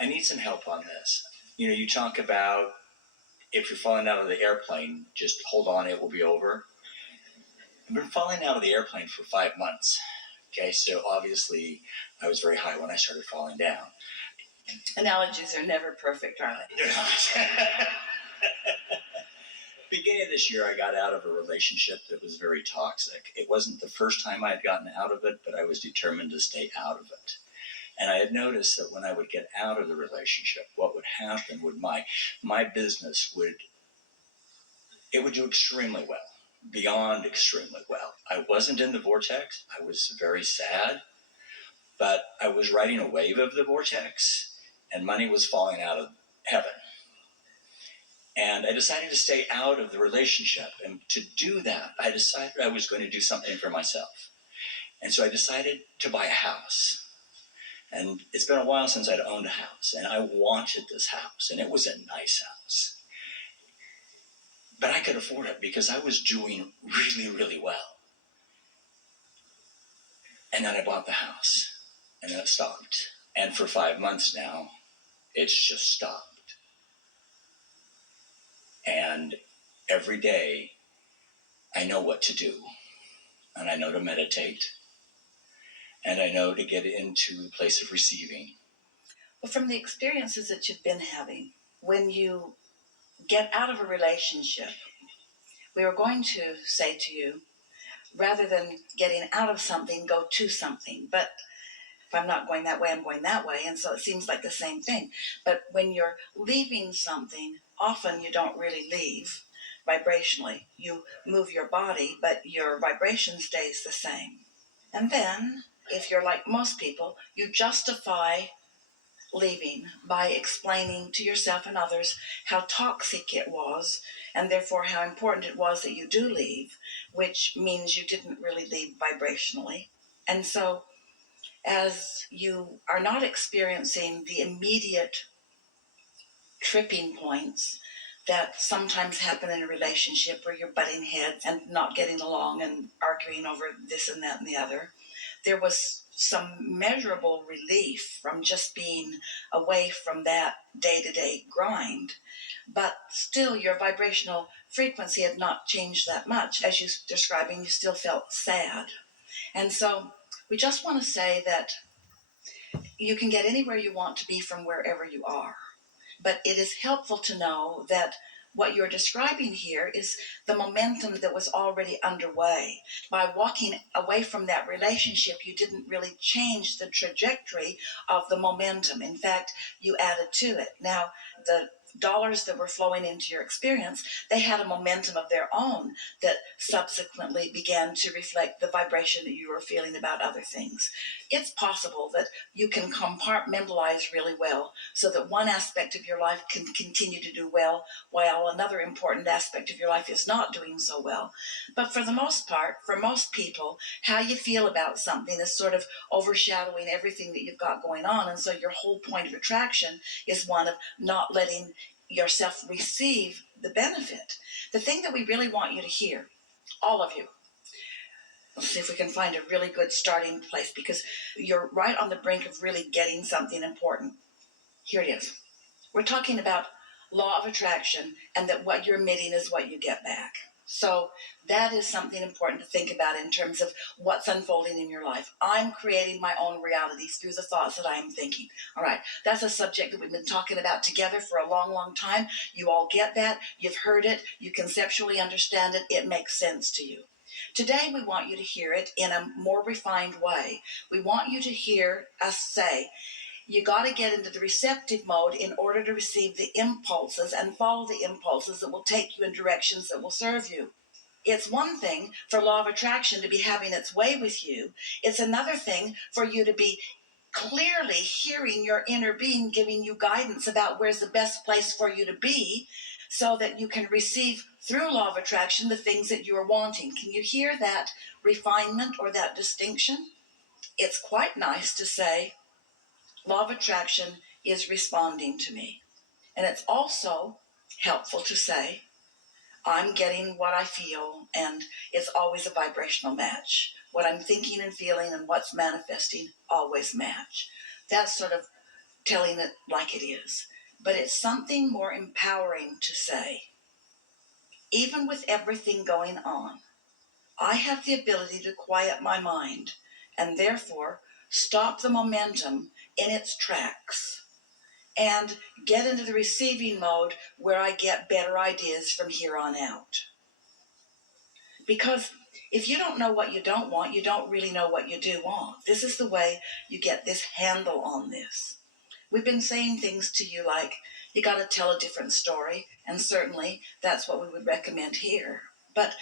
I need some help on this. You talk about if you're falling out of the airplane, just hold on, it will be over. I've been falling out of the airplane for 5 months. Okay, so obviously I was very high when I started falling down. Analogies are never perfect, are they? Beginning of this year, I got out of a relationship that was very toxic. It wasn't the first time I had gotten out of it, but I was determined to stay out of it. And I had noticed that when I would get out of the relationship, what would happen would my business would do extremely well, beyond extremely well. I wasn't in the vortex. I was very sad, but I was riding a wave of the vortex, and money was falling out of heaven. And I decided to stay out of the relationship. And to do that, I decided I was going to do something for myself. And so I decided to buy a house. And it's been a while since I'd owned a house. And I wanted this house. And it was a nice house. But I could afford it because I was doing really, really well. And then I bought the house. And then it stopped. And for 5 months now, it's just stopped. And every day, I know what to do. And I know to meditate. And I know to get into the place of receiving. Well, from the experiences that you've been having, when you get out of a relationship, we were going to say to you, rather than getting out of something, go to something. But if I'm not going that way, I'm going that way. And so it seems like the same thing. But when you're leaving something, often you don't really leave vibrationally. You move your body, but your vibration stays the same. And then, if you're like most people, you justify leaving by explaining to yourself and others how toxic it was, and therefore how important it was that you do leave, which means you didn't really leave vibrationally. And so, as you are not experiencing the immediate tripping points that sometimes happen in a relationship where you're butting heads and not getting along and arguing over this and that and the other, there was some measurable relief from just being away from that day-to-day grind. But still, your vibrational frequency had not changed that much. As you're describing, you still felt sad. And so we just want to say that you can get anywhere you want to be from wherever you are. But it is helpful to know that what you're describing here is the momentum that was already underway. By walking away from that relationship, you didn't really change the trajectory of the momentum. In fact, you added to it. Now, the dollars that were flowing into your experience, they had a momentum of their own that subsequently began to reflect the vibration that you were feeling about other things. It's possible that you can compartmentalize really well so that one aspect of your life can continue to do well while another important aspect of your life is not doing so well. But for the most part, for most people, how you feel about something is sort of overshadowing everything that you've got going on. And so your whole point of attraction is one of not letting yourself receive the benefit. The thing that we really want you to hear, all of you, let's see if we can find a really good starting place, because you're right on the brink of really getting something important. Here it is. We're talking about law of attraction, and that what you're emitting is what you get back. So that is something important to think about in terms of what's unfolding in your life. I'm creating my own realities through the thoughts that I am thinking. All right, that's a subject that we've been talking about together for a long, long time. You all get that. You've heard it. You conceptually understand it. It makes sense to you. Today, we want you to hear it in a more refined way. We want you to hear us say, you got to get into the receptive mode in order to receive the impulses and follow the impulses that will take you in directions that will serve you. It's one thing for law of attraction to be having its way with you. It's another thing for you to be clearly hearing your inner being giving you guidance about where's the best place for you to be so that you can receive through law of attraction the things that you are wanting. Can you hear that refinement or that distinction? It's quite nice to say, law of attraction is responding to me. And it's also helpful to say, I'm getting what I feel, and it's always a vibrational match. What I'm thinking and feeling and what's manifesting always match. That sort of telling it like it is, but it's something more empowering to say. Even with everything going on, I have the ability to quiet my mind and therefore stop the momentum in its tracks and get into the receiving mode where I get better ideas from here on out. Because if you don't know what you don't want, you don't really know what you do want. This is the way you get this handle on this. We've been saying things to you like, you got to tell a different story, and certainly that's what we would recommend here. But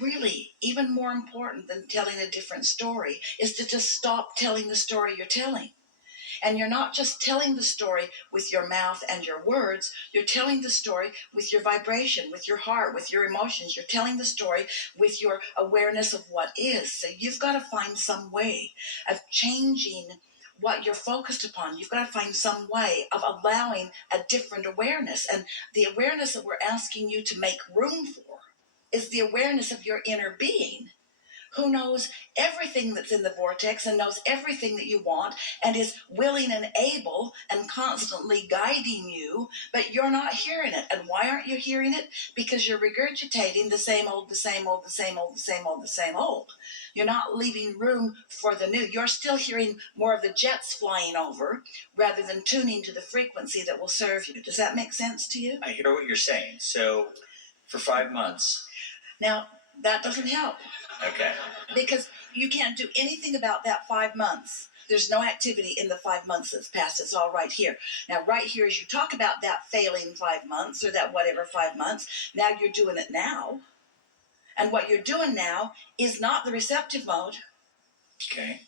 really, even more important than telling a different story is to just stop telling the story you're telling. And you're not just telling the story with your mouth and your words, you're telling the story with your vibration, with your heart, with your emotions. You're telling the story with your awareness of what is. So you've got to find some way of changing what you're focused upon. You've got to find some way of allowing a different awareness. And the awareness that we're asking you to make room for is the awareness of your inner being, who knows everything that's in the vortex and knows everything that you want and is willing and able and constantly guiding you, but you're not hearing it. And why aren't you hearing it? Because you're regurgitating the same old, the same old, the same old, the same old, the same old. You're not leaving room for the new. You're still hearing more of the jets flying over rather than tuning to the frequency that will serve you. Does that make sense to you? I hear what you're saying. So for 5 months. Now, that doesn't help. Okay. Because you can't do anything about that 5 months. There's no activity in the 5 months that's passed. It's all right here. Now, right here, as you talk about that failing 5 months or that whatever 5 months, now you're doing it now. And what you're doing now is not the receptive mode. Okay.